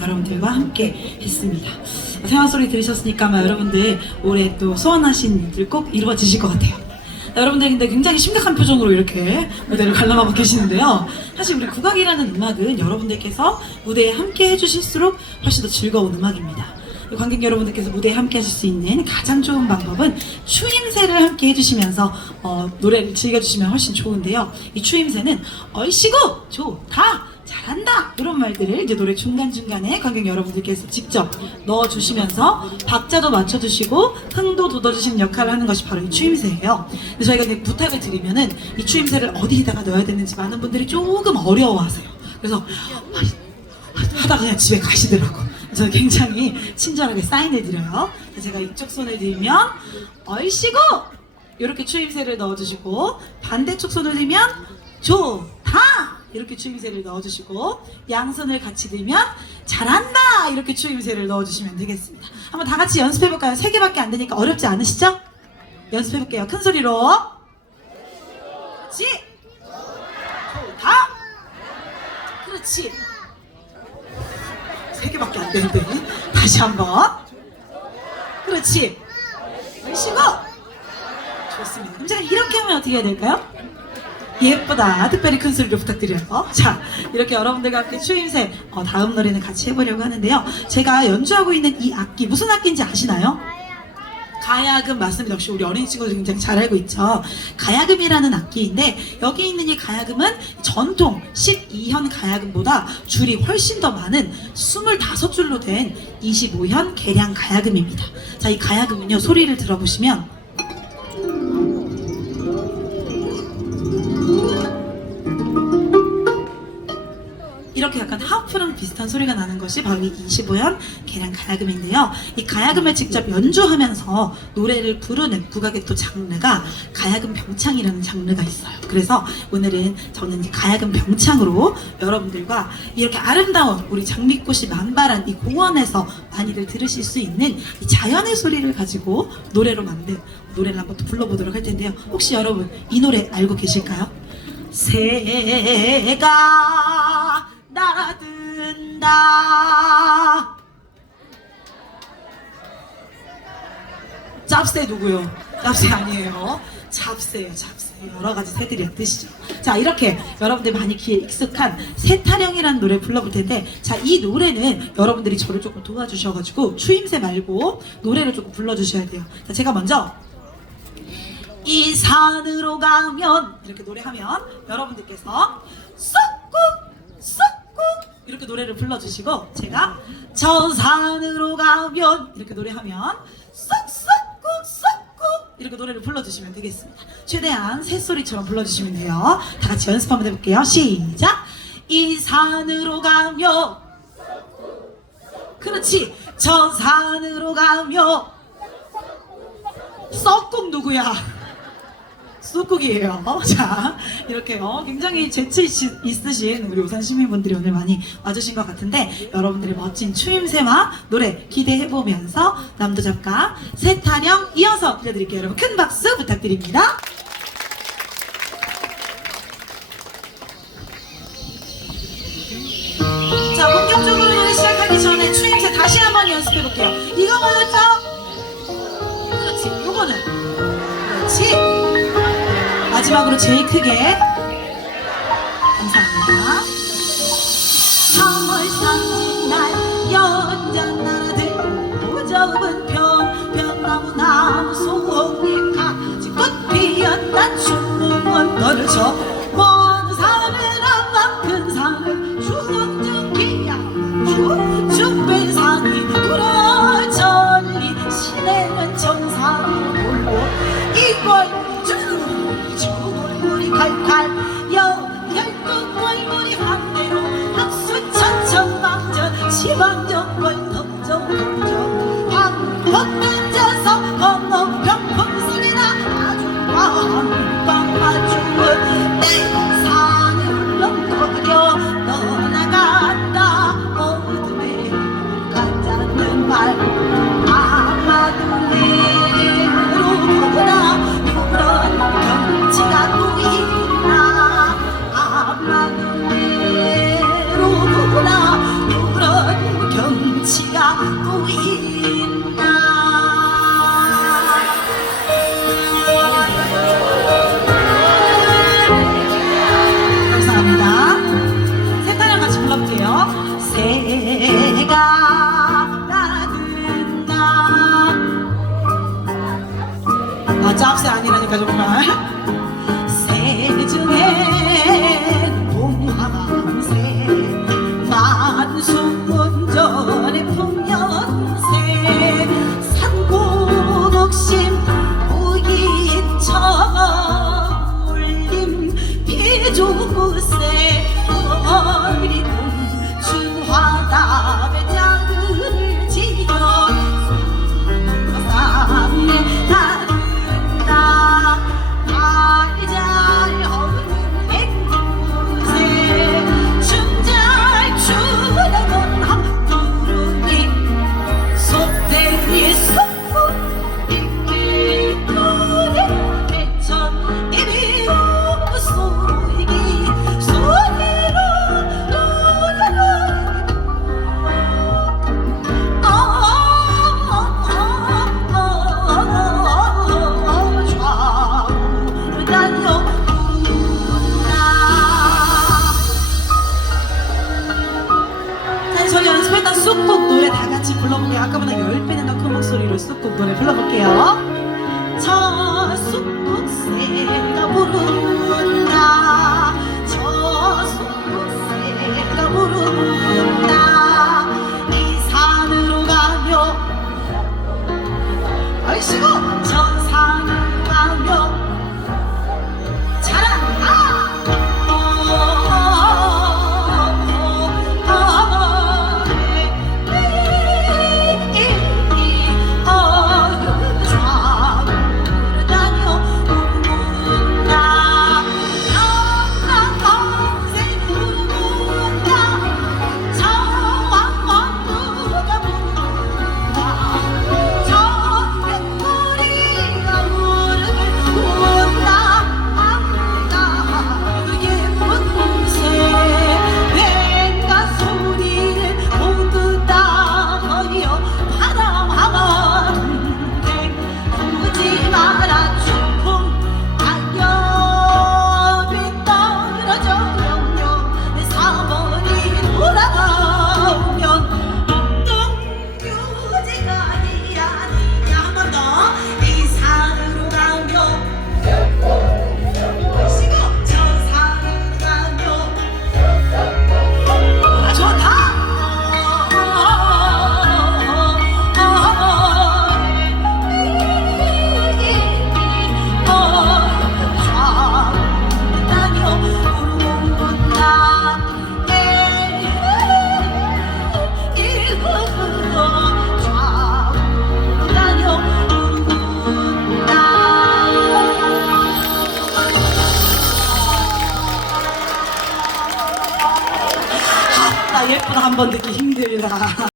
여러분들과 함께 했습니다. 생활 소리 들으셨으니까 아마 여러분들 올해 또 소원하신 일들 꼭 이루어지실 것 같아요. 여러분들 근데 굉장히 심각한 표정으로 이렇게 무대를 관람하고 계시는데요. 사실 우리 국악이라는 음악은 여러분들께서 무대에 함께 해주실수록 훨씬 더 즐거운 음악입니다. 관객 여러분들께서 무대에 함께 하실 수 있는 가장 좋은 방법은 추임새를 함께 해주시면서 어, 노래를 즐겨주시면 훨씬 좋은데요. 이 추임새는 얼씨구 좋다 잘한다 이런 말들을 이제 노래 중간 중간에 관객 여러분들께서 직접 넣어주시면서 박자도 맞춰주시고 흥도 돋워주시는 역할을 하는 것이 바로 이 추임새예요. 근데 저희가 이제 부탁을 드리면은 이 추임새를 어디에다가 넣어야 되는지 많은 분들이 조금 어려워하세요. 그래서 하다가 그냥 집에 가시더라고. 저는 굉장히 친절하게 사인을 드려요. 제가 이쪽 손을 들면 얼씨구 이렇게 추임새를 넣어주시고 반대쪽 손을 들면 좋다 이렇게 추임새를 넣어주시고 양손을 같이 들면 잘한다 이렇게 추임새를 넣어주시면 되겠습니다. 한번 다 같이 연습해볼까요? 세 개밖에 안 되니까 어렵지 않으시죠? 연습해볼게요. 큰 소리로 그렇지 좋다 그렇지 세 개밖에 안 되는데 다시 한번 그렇지 쉬고 좋습니다 그럼 제가 이렇게 하면 어떻게 해야 될까요? 예쁘다 특별히 큰 소리로 부탁드려요 자 이렇게 여러분들과 함께 추임새 어, 다음 노래는 같이 해보려고 하는데요 제가 연주하고 있는 이 악기 무슨 악기인지 아시나요? 가야금 맞습니다. 역시 우리 어린 친구들 굉장히 잘 알고 있죠. 가야금이라는 악기인데 여기 있는 이 가야금은 전통 12현 가야금보다 줄이 훨씬 더 많은 25줄로 된 25현 개량 가야금입니다. 자, 이 가야금은요 소리를 들어보시면 비슷한 소리가 나는 것이 바로 이 25현 계량 가야금인데요. 이 가야금을 직접 연주하면서 노래를 부르는 국악의 또 장르가 가야금 병창이라는 장르가 있어요. 그래서 오늘은 저는 이 가야금 병창으로 여러분들과 이렇게 아름다운 우리 장미꽃이 만발한 이 공원에서 많이들 들으실 수 있는 이 자연의 소리를 가지고 노래로 만든 노래를 한번 또 불러보도록 할 텐데요. 혹시 여러분 이 노래 알고 계실까요? 새가 날아든 다. 짭새 누구요? 짭새 아니에요. 잡새요, 잡새. 여러 가지 새들이 뜻이죠. 자, 이렇게 여러분들 많이 귀에 익숙한 새타령이라는 노래 불러볼 텐데, 자, 이 노래는 여러분들이 저를 조금 도와주셔가지고, 추임새 말고 노래를 조금 불러주셔야 돼요. 자, 제가 먼저, 이 산으로 가면 이렇게 노래하면 여러분들께서 쏙꾹 이렇게 노래를 불러주시고 제가 저 산으로 가면 이렇게 노래하면 쏙쏙꾹 쏙꾹 이렇게 노래를 불러주시면 되겠습니다. 최대한 새소리처럼 불러주시면 돼요. 다 같이 연습 한번 해볼게요. 시작. 이 산으로 가면 그렇지. 저 산으로 가면 썩국 누구야? 쑥국이에요. 자, 이렇게 어, 굉장히 재치 있- 있으신 우리 우산 시민분들이 오늘 많이 와주신 것 같은데 여러분들의 멋진 추임새와 노래 기대해보면서 남도 작가 세타령 이어서 들려드릴게요. 여러분 큰 박수 부탁드립니다. 자, 본격적으로 노래 시작하기 전에 추임새 다시 한번 연습해볼게요. 이거 뭐였 마지막으로 제일 크게 감사합니다. 3월 상징날 연장 나라들고 좁은 편편나무 나무 속에 가지꽃 피었다 춤은 떨어져 덕정 동정 한 아 짭새 아니라니까 정말. 세중에 봄항새 만수문전의 풍년새 산고독심 찰쑥꽃 노래 불러볼게요. 찰쑥꽃 새가 부른 한번 듣기 힘들다.